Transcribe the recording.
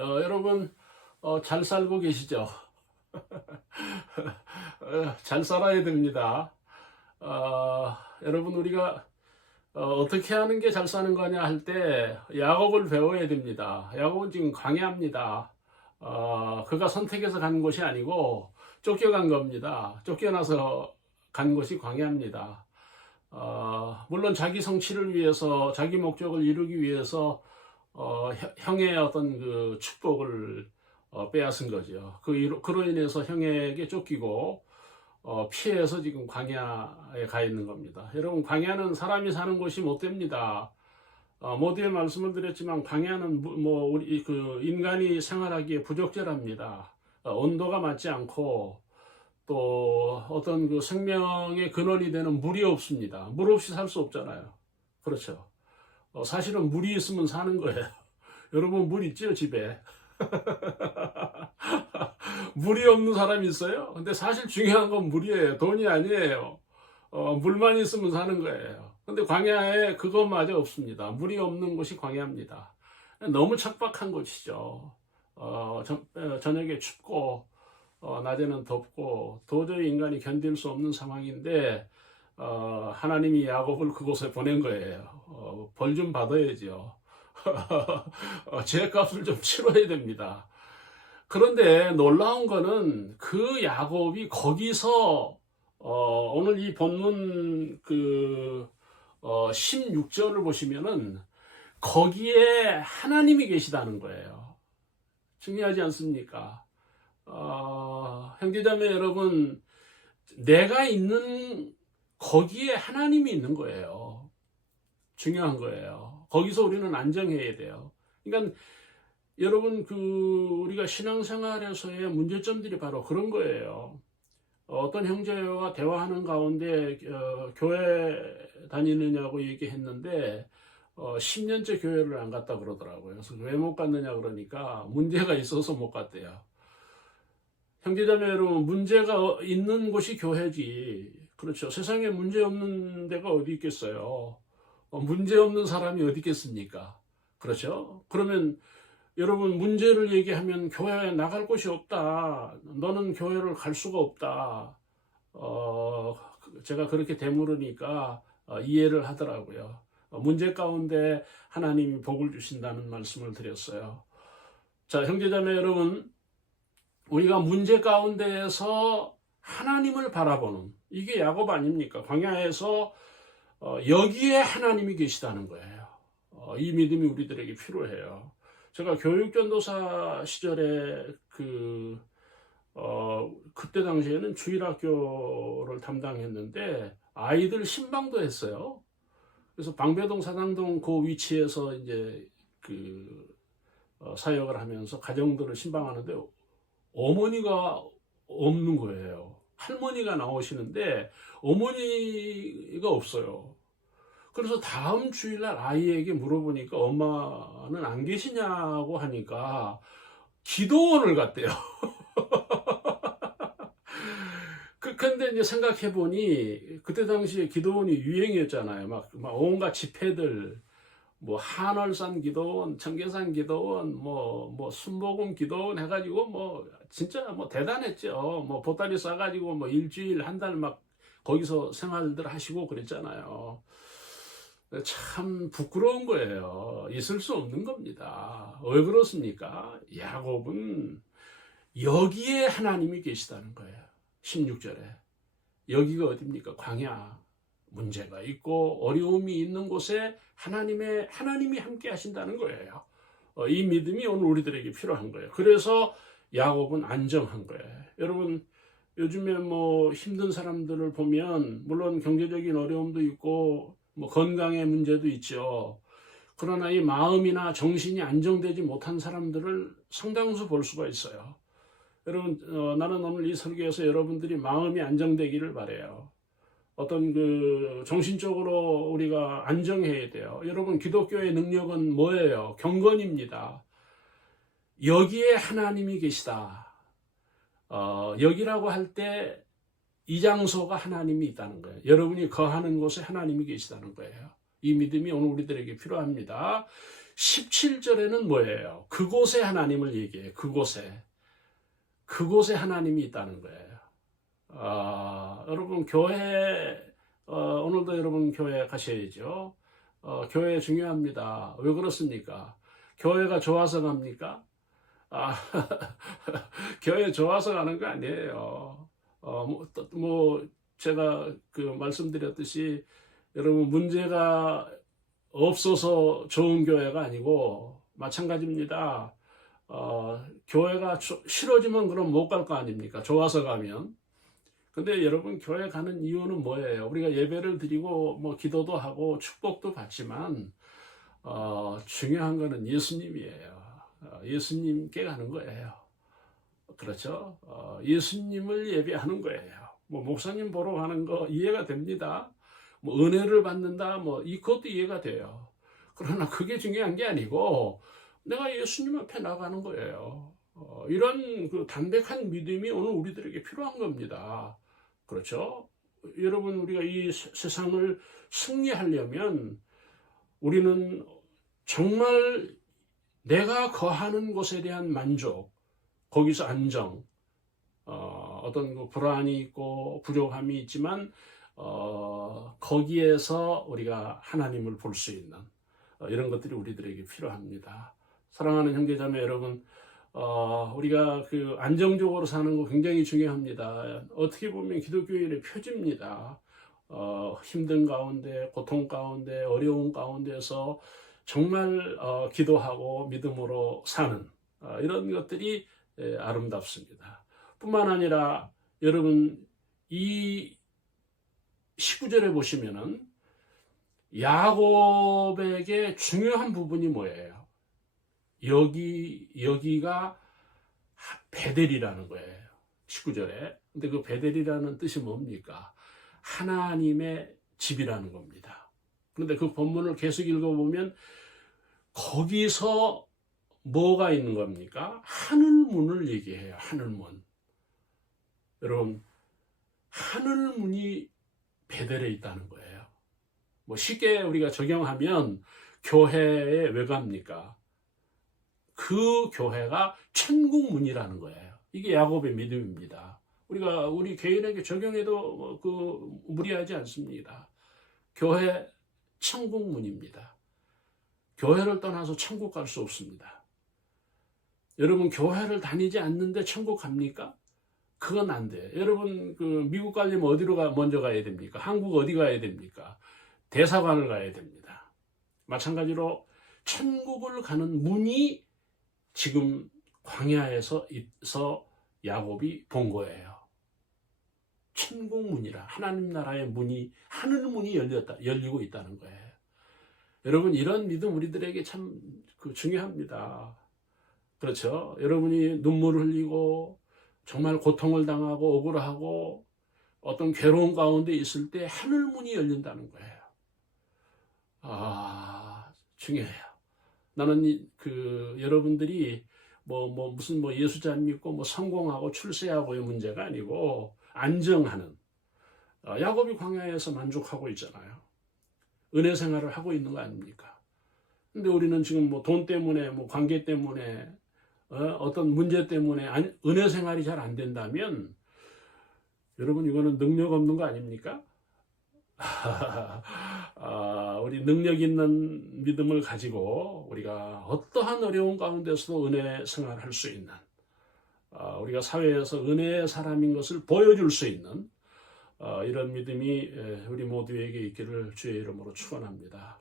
여러분 잘 살고 계시죠? 잘 살아야 됩니다. 여러분 우리가 어떻게 하는 게 잘 사는 거냐 할 때 야곱을 배워야 됩니다. 야곱은 지금 광야입니다. 그가 선택해서 간 곳이 아니고 쫓겨간 겁니다. 쫓겨나서 간 곳이 광야입니다. 물론 자기 성취를 위해서, 자기 목적을 이루기 위해서 형의 어떤 그 축복을 빼앗은 거죠. 그로 인해서 형에게 쫓기고 피해서 지금 광야에 가 있는 겁니다. 여러분, 광야는 사람이 사는 곳이 못 됩니다. 모두에 말씀을 드렸지만 광야는 우리 그 인간이 생활하기에 부적절합니다. 온도가 맞지 않고 또 어떤 그 생명의 근원이 되는 물이 없습니다. 물 없이 살 수 없잖아요. 그렇죠. 사실은 물이 있으면 사는 거예요. 여러분 물 있죠, 집에? 물이 없는 사람이 있어요? 근데 사실 중요한 건 물이에요. 돈이 아니에요. 물만 있으면 사는 거예요. 근데 광야에 그것마저 없습니다. 물이 없는 곳이 광야입니다. 너무 척박한 곳이죠. 저녁에 춥고 낮에는 덥고 도저히 인간이 견딜 수 없는 상황인데 하나님이 야곱을 그곳에 보낸 거예요. 벌 좀 받아야죠. 죄값을 좀 치러야 됩니다. 그런데 놀라운 거는 그 야곱이 거기서 오늘 이 본문 16절을 보시면은 거기에 하나님이 계시다는 거예요. 중요하지 않습니까? 형제자매 여러분, 내가 있는 거기에 하나님이 있는 거예요. 중요한 거예요. 거기서 우리는 안정해야 돼요. 그러니까 여러분 우리가 신앙생활에서의 문제점들이 바로 그런 거예요. 어떤 형제와 대화하는 가운데 교회 다니느냐고 얘기했는데 10년째 교회를 안 갔다 그러더라고요. 그래서 왜 못 갔느냐 그러니까 문제가 있어서 못 갔대요. 형제자매 여러분, 문제가 있는 곳이 교회지. 그렇죠. 세상에 문제 없는 데가 어디 있겠어요. 문제 없는 사람이 어디 있겠습니까? 그렇죠. 그러면 여러분 문제를 얘기하면 교회에 나갈 곳이 없다. 너는 교회를 갈 수가 없다. 제가 그렇게 되물으니까 이해를 하더라고요. 문제 가운데 하나님이 복을 주신다는 말씀을 드렸어요. 자, 형제자매 여러분, 우리가 문제 가운데에서 하나님을 바라보는, 이게 야곱 아닙니까? 광야에서 여기에 하나님이 계시다는 거예요. 이 믿음이 우리들에게 필요해요. 제가 교육전도사 시절에 그때 당시에는 주일학교를 담당했는데 아이들 신방도 했어요. 그래서 방배동 사당동 그 위치에서 이제 사역을 하면서 가정들을 신방하는데 어머니가 없는 거예요. 할머니가 나오시는데 어머니가 없어요. 그래서 다음 주일날 아이에게 물어보니까 엄마는 안 계시냐고 하니까 기도원을 갔대요. 근데 이제 생각해보니 그때 당시에 기도원이 유행이었잖아요. 막 온갖 집회들, 뭐 한월산 기도원, 청계산 기도원, 뭐 순복음 기도원 해가지고 진짜 대단했죠. 보따리 싸가지고 일주일 한 달 막 거기서 생활들 하시고 그랬잖아요. 참 부끄러운 거예요. 있을 수 없는 겁니다. 왜 그렇습니까? 야곱은 여기에 하나님이 계시다는 거예요. 16절에. 여기가 어딥니까? 광야. 문제가 있고 어려움이 있는 곳에 하나님이 함께 하신다는 거예요. 이 믿음이 오늘 우리들에게 필요한 거예요. 그래서 야곱은 안정한 거예요. 여러분, 요즘에 힘든 사람들을 보면 물론 경제적인 어려움도 있고 건강의 문제도 있죠. 그러나 이 마음이나 정신이 안정되지 못한 사람들을 상당수 볼 수가 있어요. 여러분, 나는 오늘 이 설교에서 여러분들이 마음이 안정되기를 바라요. 어떤 정신적으로 우리가 안정해야 돼요. 여러분, 기독교의 능력은 뭐예요? 경건입니다. 여기에 하나님이 계시다. 여기라고 할 때 이 장소가 하나님이 있다는 거예요. 여러분이 거하는 곳에 하나님이 계시다는 거예요. 이 믿음이 오늘 우리들에게 필요합니다. 17절에는 뭐예요? 그곳에 하나님을 얘기해요. 그곳에 하나님이 있다는 거예요. 여러분 교회 오늘도 여러분 교회 가셔야죠. 교회 중요합니다. 왜 그렇습니까? 교회가 좋아서 갑니까? 아, 교회 좋아서 가는 거 아니에요. 제가 말씀드렸듯이 여러분 문제가 없어서 좋은 교회가 아니고 마찬가지입니다. 교회가 싫어지면 그럼 못 갈 거 아닙니까? 좋아서 가면. 근데 여러분 교회 가는 이유는 뭐예요? 우리가 예배를 드리고 뭐 기도도 하고 축복도 받지만 중요한 거는 예수님이에요. 예수님께 가는 거예요. 그렇죠? 예수님을 예배하는 거예요. 뭐 목사님 보러 가는 거 이해가 됩니다. 뭐 은혜를 받는다, 뭐 이것도 이해가 돼요. 그러나 그게 중요한 게 아니고 내가 예수님 앞에 나가는 거예요. 이런 그 담백한 믿음이 오늘 우리들에게 필요한 겁니다. 그렇죠? 여러분 우리가 이 세상을 승리하려면 우리는 정말 내가 거하는 곳에 대한 만족, 거기서 안정, 어떤 그 불안이 있고 부족함이 있지만 거기에서 우리가 하나님을 볼 수 있는 이런 것들이 우리들에게 필요합니다. 사랑하는 형제자매 여러분, 우리가 그 안정적으로 사는 거 굉장히 중요합니다. 어떻게 보면 기독교인의 표지입니다. 힘든 가운데, 고통 가운데, 어려운 가운데서 정말 기도하고 믿음으로 사는 이런 것들이 아름답습니다. 뿐만 아니라 여러분 이 19절에 보시면은 야곱에게 중요한 부분이 뭐예요? 여기가 베델이라는 거예요. 19절에. 근데 그 베델이라는 뜻이 뭡니까? 하나님의 집이라는 겁니다. 그런데 그 본문을 계속 읽어보면 거기서 뭐가 있는 겁니까? 하늘문을 얘기해요. 하늘문. 여러분, 하늘문이 베델에 있다는 거예요. 뭐 쉽게 우리가 적용하면 교회에 왜 갑니까? 그 교회가 천국문이라는 거예요. 이게 야곱의 믿음입니다. 우리 개인에게 적용해도 무리하지 않습니다. 교회 천국문입니다. 교회를 떠나서 천국 갈 수 없습니다. 여러분 교회를 다니지 않는데 천국 갑니까? 그건 안 돼. 여러분 미국 가려면 어디로 먼저 가야 됩니까? 한국 어디 가야 됩니까? 대사관을 가야 됩니다. 마찬가지로 천국을 가는 문이 지금 광야에서 야곱이 본 거예요. 천국문이라 하나님 나라의 문이 하늘문이 열리고 있다는 거예요. 여러분 이런 믿음 우리들에게 참 중요합니다. 그렇죠? 여러분이 눈물을 흘리고 정말 고통을 당하고 억울하고 어떤 괴로운 가운데 있을 때 하늘문이 열린다는 거예요. 중요해요. 나는 여러분들이 무슨 예수 잘 믿고 성공하고 출세하고의 문제가 아니고 안정하는 야곱이 광야에서 만족하고 있잖아요. 은혜 생활을 하고 있는 거 아닙니까? 근데 우리는 지금 돈 때문에 관계 때문에 어떤 문제 때문에 은혜 생활이 잘 안 된다면 여러분 이거는 능력 없는 거 아닙니까? 우리 능력 있는 믿음을 가지고 우리가 어떠한 어려운 가운데서도 은혜 생활할 수 있는 우리가 사회에서 은혜의 사람인 것을 보여줄 수 있는 이런 믿음이 우리 모두에게 있기를 주의 이름으로 축원합니다.